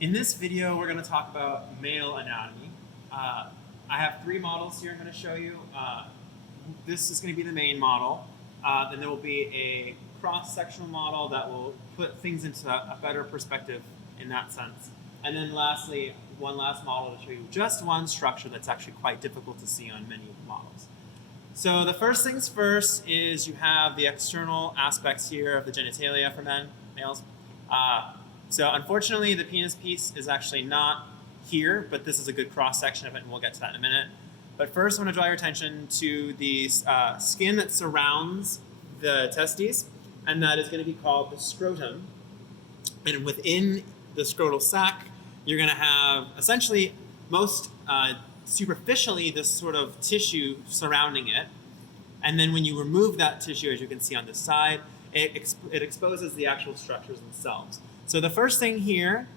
In this video, we're going to talk about male anatomy. I have three models here I'm going to show you. This is going to be the main model. Then there will be a cross-sectional model that will put things into a better perspective in that sense. And then lastly, one last model to show you just one structure that's actually quite difficult to see on many models. So the first things first is you have the external aspects here of the genitalia for males. So unfortunately, the penis piece is actually not here, but this is a good cross-section of it, and we'll get to that in a minute. But first, I want to draw your attention to the skin that surrounds the testes, and that is going to be called the scrotum. And within the scrotal sac, you're going to have essentially most superficially this sort of tissue surrounding it. And then when you remove that tissue, as you can see on this side, it exposes the actual structures themselves. So the first thing here,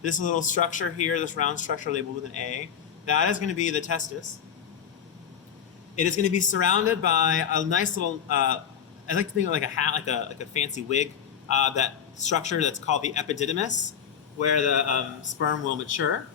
this little structure here, this round structure labeled with an A, that is going to be the testis. It is going to be surrounded by a nice little, I like to think of like a hat, like a fancy wig, that structure that's called the epididymis, where the sperm will mature.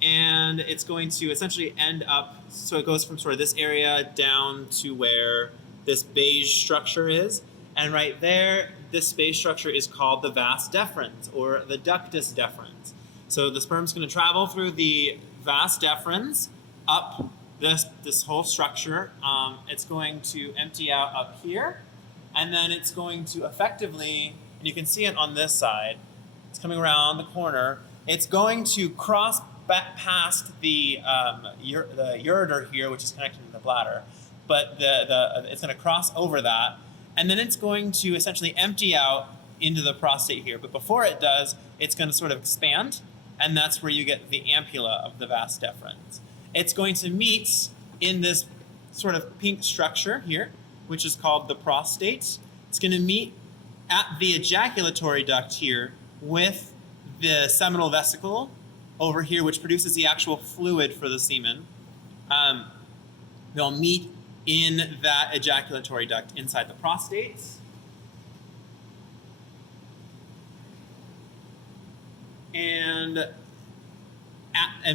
And it's going to essentially end up, so it goes from sort of this area down to where this beige structure is. And right there, this beige structure is called the vas deferens, or the ductus deferens. So the sperm's going to travel through the vas deferens up this whole structure. It's going to empty out up here, and then it's going to effectively, and you can see it on this side, it's coming around the corner, it's going to cross back past the ureter here, which is connected to the bladder, but it's going to cross over that, and then it's going to essentially empty out into the prostate here. But before it does, it's going to sort of expand, and that's where you get the ampulla of the vas deferens. It's going to meet in this sort of pink structure here, which is called the prostate. It's going to meet at the ejaculatory duct here with the seminal vesicle over here, which produces the actual fluid for the semen. They'll meet in that ejaculatory duct inside the prostate. And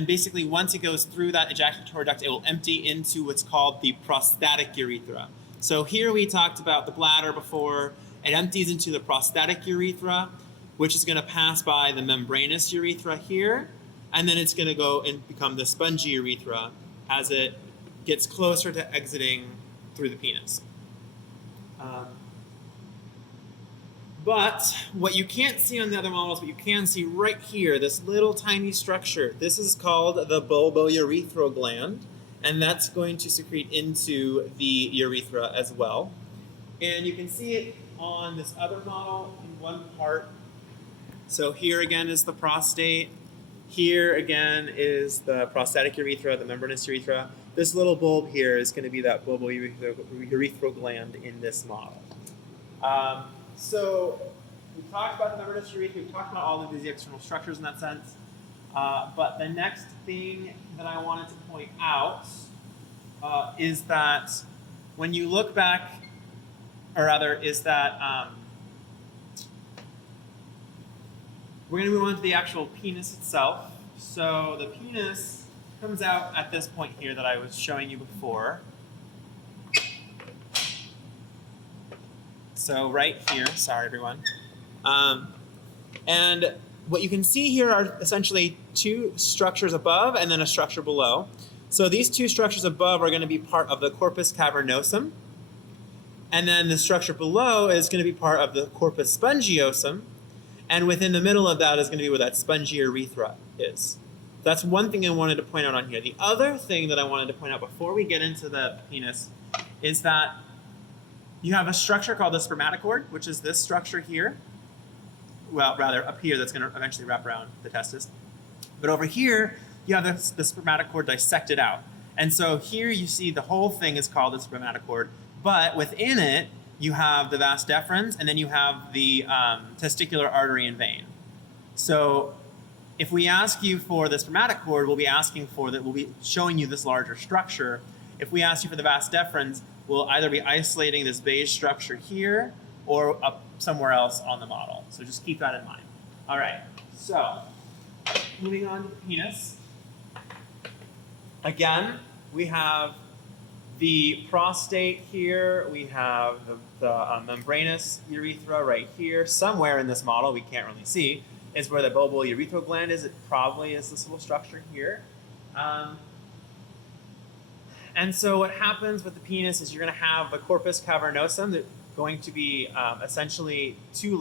basically, once it goes through that ejaculatory duct, it will empty into what's called the prostatic urethra. So here we talked about the bladder before. It empties into the prostatic urethra, which is going to pass by the membranous urethra here, and then it's going to go and become the spongy urethra as it gets closer to exiting through the penis. But what you can't see on the other models, but you can see right here, this little tiny structure, this is called the bulbourethral gland, and that's going to secrete into the urethra as well. And you can see it on this other model in one part. So here again is the prostate. Here again is the prostatic urethra, the membranous urethra. This little bulb here is going to be that bulbourethral gland in this model. So we talked about the membranous urethra, we talked about all of these external structures in that sense. But the next thing that I wanted to point out is that when you look back, or rather, is that we're going to move on to the actual penis itself. So the penis comes out at this point here that I was showing you before. So right here, sorry everyone. And what you can see here are essentially two structures above and then a structure below. So these two structures above are going to be part of the corpus cavernosum. And then the structure below is going to be part of the corpus spongiosum. And within the middle of that is going to be where that spongy urethra is. That's one thing I wanted to point out on here. The other thing that I wanted to point out before we get into the penis is that you have a structure called the spermatocord, which is this structure here. Well, rather up here, that's going to eventually wrap around the testis. But over here, you have the spermatocord dissected out. And so here you see the whole thing is called the spermatocord, but within it, you have the vas deferens, and then you have the testicular artery and vein. So if we ask you for the spermatocord, we'll be showing you this larger structure. If we ask you for the vas deferens, we'll either be isolating this beige structure here or up somewhere else on the model. So just keep that in mind. All right, so moving on to the penis. Again, we have the prostate here. We have the membranous urethra right here. Somewhere in this model, we can't really see, is where the bulbal urethral gland is. It probably is this little structure here. And so what happens with the penis is you're going to have the corpus cavernosum that's going to be essentially two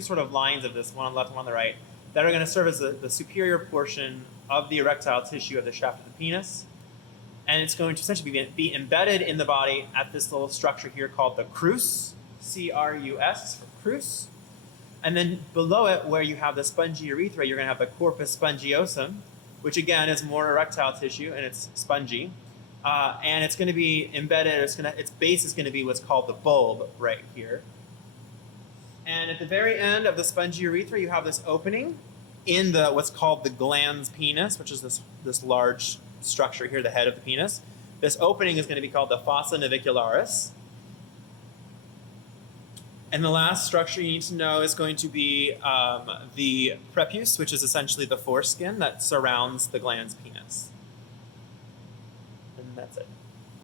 sort of lines of this, one on the left, one on the right, that are going to serve as the superior portion of the erectile tissue of the shaft of the penis. And it's going to essentially be embedded in the body at this little structure here called the crus, C-R-U-S, for crus. And then below it, where you have the spongy urethra, you're going to have the corpus spongiosum, which again is more erectile tissue and it's spongy. And it's going to be embedded, its base is going to be what's called the bulb right here. And at the very end of the spongy urethra, you have this opening in what's called the glans penis, which is this large structure here, the head of the penis. This opening is going to be called the fossa navicularis. And the last structure you need to know is going to be the prepuce, which is essentially the foreskin that surrounds the glans penis. And that's it.